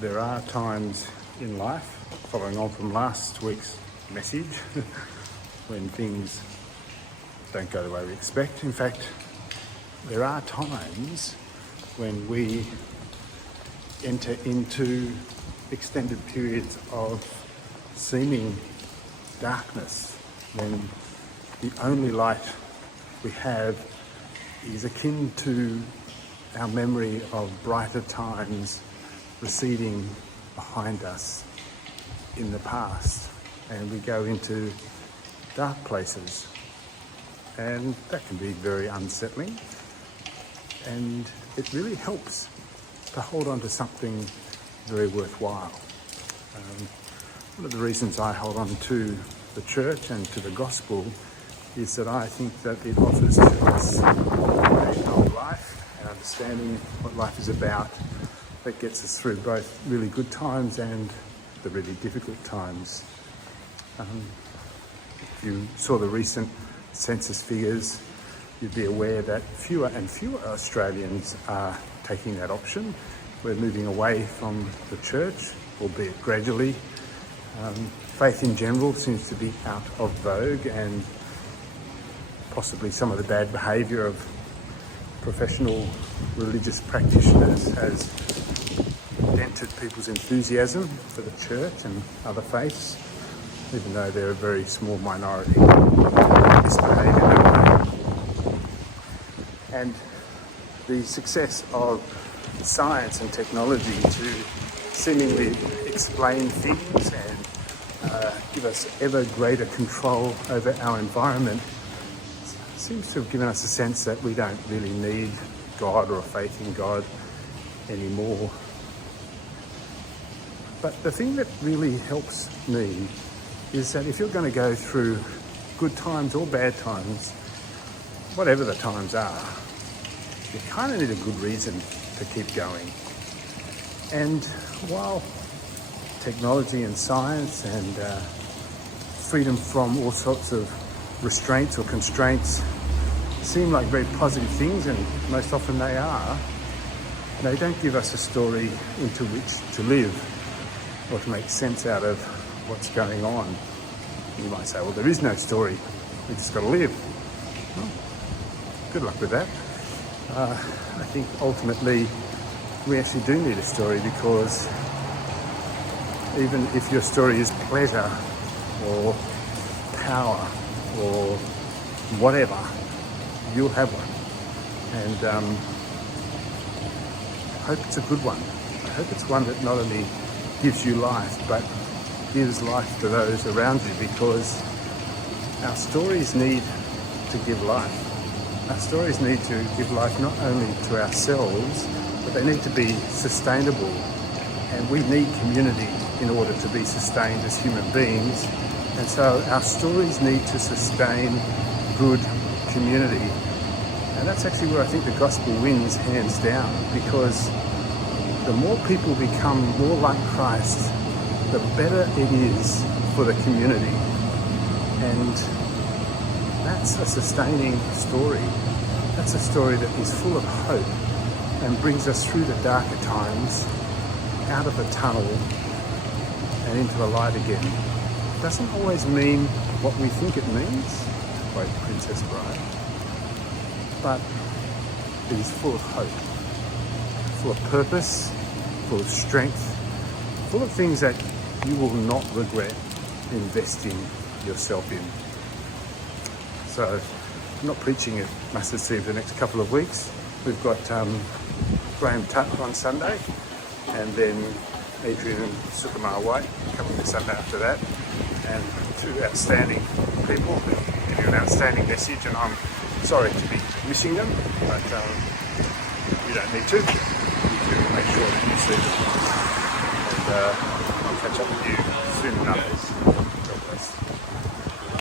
There are times in life, following on from last week's message, when things don't go the way we expect. In fact, there are times when we enter into extended periods of seeming darkness, when the only light we have is akin to our memory of brighter times receding behind us in the past, and we go into dark places, and that can be very unsettling, and it really helps to hold on to something very worthwhile. One of the reasons I hold on to the church and to the gospel is that I think that it offers to us a whole life, an understanding what life is about, that gets us through both really good times and the really difficult times. If you saw the recent census figures, you'd be aware that fewer and fewer Australians are taking that option. We're moving away from the church, albeit gradually. Faith in general seems to be out of vogue, and possibly some of the bad behaviour of professional religious practitioners has dented people's enthusiasm for the church and other faiths, even though they're a very small minority misbehaviour that way. And the success of science and technology to seemingly explain things and give us ever greater control over our environment seems to have given us a sense that we don't really need God or a faith in God anymore. But the thing that really helps me is that if you're going to go through good times or bad times, whatever the times are, you kind of need a good reason to keep going. And while technology and science and freedom from all sorts of restraints or constraints seem like very positive things, and most often they are, they don't give us a story into which to live or to make sense out of what's going on. You might say, well, there is no story, we just got to live. Well, good luck with that. I think ultimately we actually do need a story, because even if your story is pleasure or power or whatever, you'll have one. And I hope it's a good one. I hope it's one that not only gives you life, but gives life to those around you, because our stories need to give life. Our stories need to give life not only to ourselves, but they need to be sustainable. And we need community in order to be sustained as human beings. And so our stories need to sustain good community. And that's actually where I think the gospel wins hands down, because the more people become more like Christ, the better it is for the community. And that's a sustaining story. That's a story that is full of hope and brings us through the darker times, out of a tunnel and into a light again. It doesn't always mean what we think it means, to quote Princess Bride, but it is full of hope, full of purpose, full of strength, full of things that you will not regret investing yourself in. So I'm not preaching at Mustard Seed for the next couple of weeks. We've got Graham Tuck on Sunday, and then Adrian and Sukumar White coming the Sunday after that, and two outstanding people who give you an outstanding message, and I'm sorry to be missing them, but you don't need to. You can make sure that you see them. And I'll catch up with you soon enough. God bless.